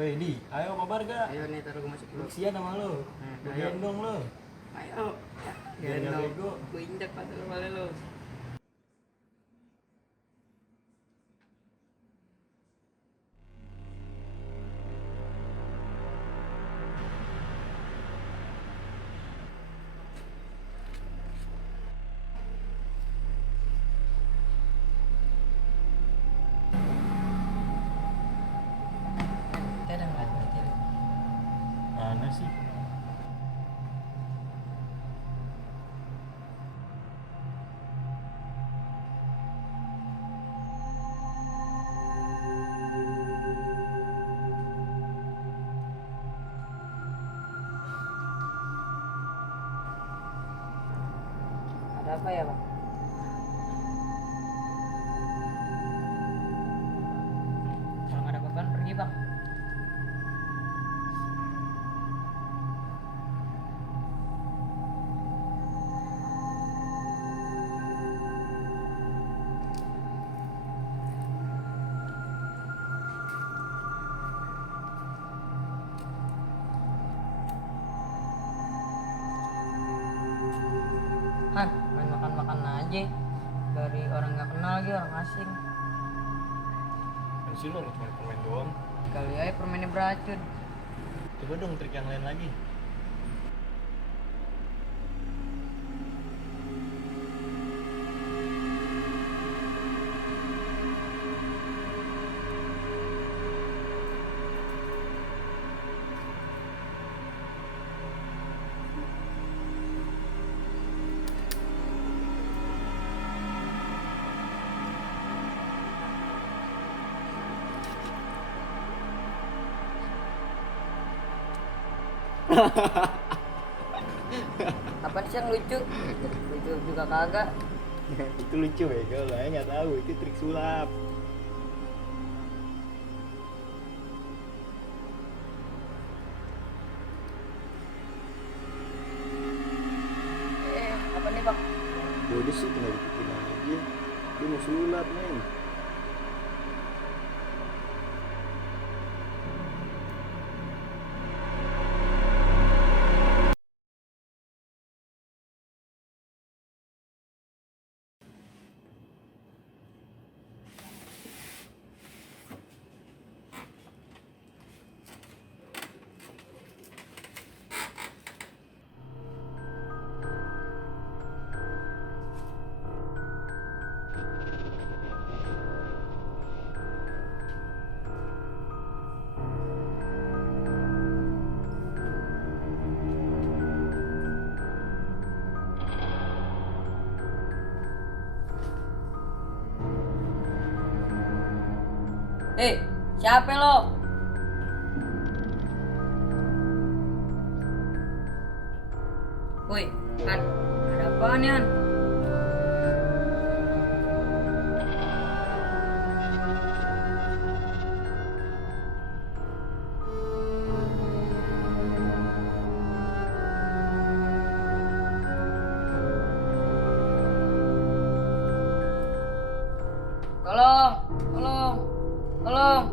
Weh Di, ayo mabar gak? Ayo nih taruh gue masuk dulu. Kesian sama lo. Gue Ayo. gendong lo. Ayo. Biar nggak bego. Gue injak pada kepala lo. Kita udah ngeliat aja lo. Mana sih? Ada apa ya bang? Kalau nggak ada beban pergi bang. Han, main makan-makan aja. Dari orang nggak kenal lagi, orang asing. Kan sih lo cuma permen doang. Kali aja permennya beracun. Coba dong trik yang lain lagi. Apaan sih yang lucu? Lucu juga kagak. Itu lucu bego, lo nggak tahu itu trik sulap. Apa nih bang? Udah sih tinggal bikin aja. Dia mau sulap men. Siapa lo? Woi, Han, ada apaan ya Han? Tolong, tolong, tolong.